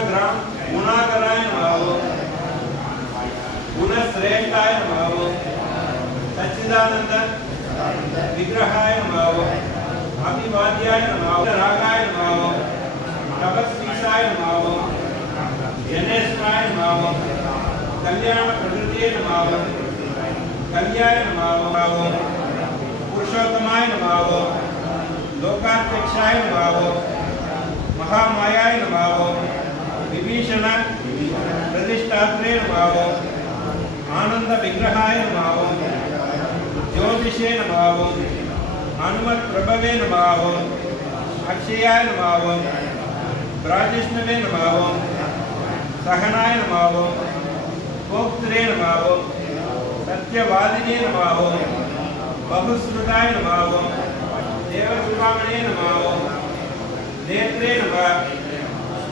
गुणग्राम गुणाकराय गुणश्रेष्ठाय सच्चिदानंद, विग्रहाय अभिवाद्याय रागाय नमः जनेश्वराय कल्याण कल्याय नमः पुरुषोत्तमाय नमः महामायाय नमः विभीषण प्रतिष्ठात्रे नमः आनंद विग्रहाय नमः ज्योतिषे नमः हनुमत प्रभवे नमः अक्षयाय नमः राजिष्णवे नमः सहनाय नमः भोक्त्रे नमः सत्यवादिने नमः बहुश्रुताय नमः देवकृपामणे नमः नेत्रे नमः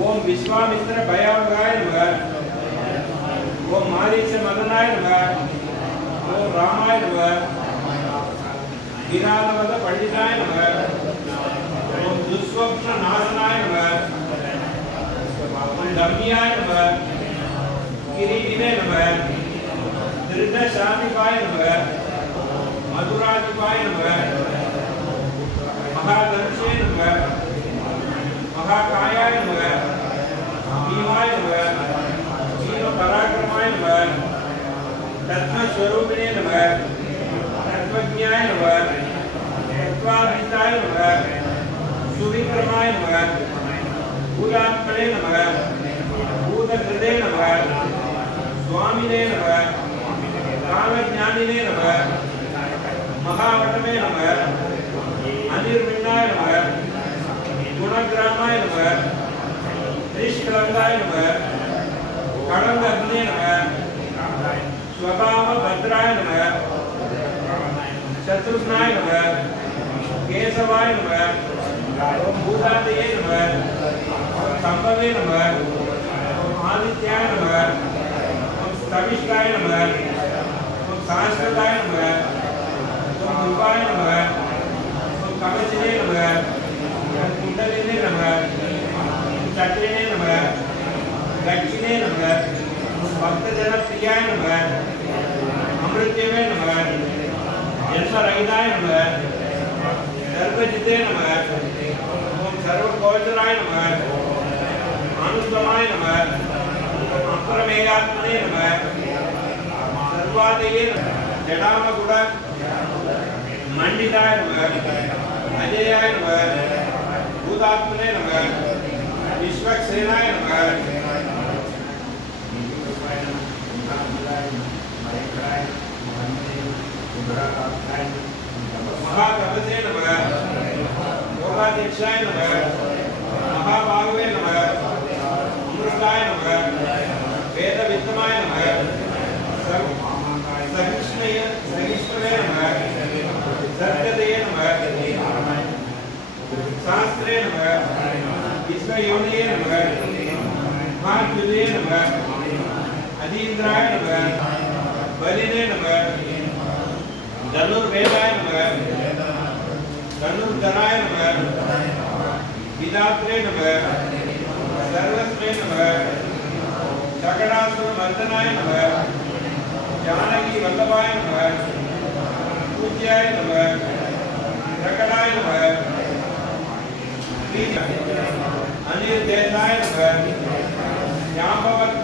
ओम विश्वामित्र भयावगाय नमः ओम मारीच मदनाय नमः ओम रामाय नमः विरालवद पंडिताय नमः ओम दुस्वप्न नाशनाय नमः ओम धम्याय नमः किरीटिने नमः दृढ़ शांतिपाय नमः मधुराधिपाय नमः महादर्शे नमः महाकायाय नमः भीमाय नमः भीम पराक्रमाय नमः तत्वस्वरूपिणे नमः तत्वज्ञाय नमः तत्वातीताय नमः सुविक्रमाय नमः भूतात्मने नमः भूतकृते नमः स्वामिने नमः कालज्ञानिने नमः महावटमे नमः अनिर्विण्णाय नमः गुणग्रामाय नमः निष्कलङ्गाय नमः कलङ्ग अग्ने नमः स्वभाव भद्राय नमः। शत्रुघ्नाय नमः। केशवाय नमः। भूतादये नमः। संभवे नमः। आदित्याय नमः। स्तविष्ठाय नमः। सांस्कृताय नमः। कृपाय नमः। कवचिने नमः। कुंडलिने नमः। चक्रिणे नमः। गच्छिने नमः। भक्तजनप्रियाय नमः। अमृत्यवे नमः जन्मरहिताय नमः सर्वजिते नमः ओम सर्वगोचराय नमः अनुत्तमाय नमः अप्रमेयात्मने नमः सर्वादये नमः जडामगुड मंडिताय नमः अजयाय नमः भूतात्मने नमः विश्वक्सेनाय नमः महातपसे योगाध्यक्षाय नमः महाभागवे नमः अमृताय नमः वेदवित्तमाय नमः सहिष्णय सहिष्णवे नमः सत्यदये नमः शास्त्रे नमः विश्वयोनये नमः महाद्युदये नमः अधीन्द्राय नमः बलिने नमः धनुर्वेदाय नमः धनुर्धराय नमः विदात्रे नमः। सर्वस्वे नमः शकटासुरमर्दनाय नमः जानकी वल्लभाय नमः पूज्याय नमः प्रकटाय नमः अनिर्देशाय नमः जाम्बवत्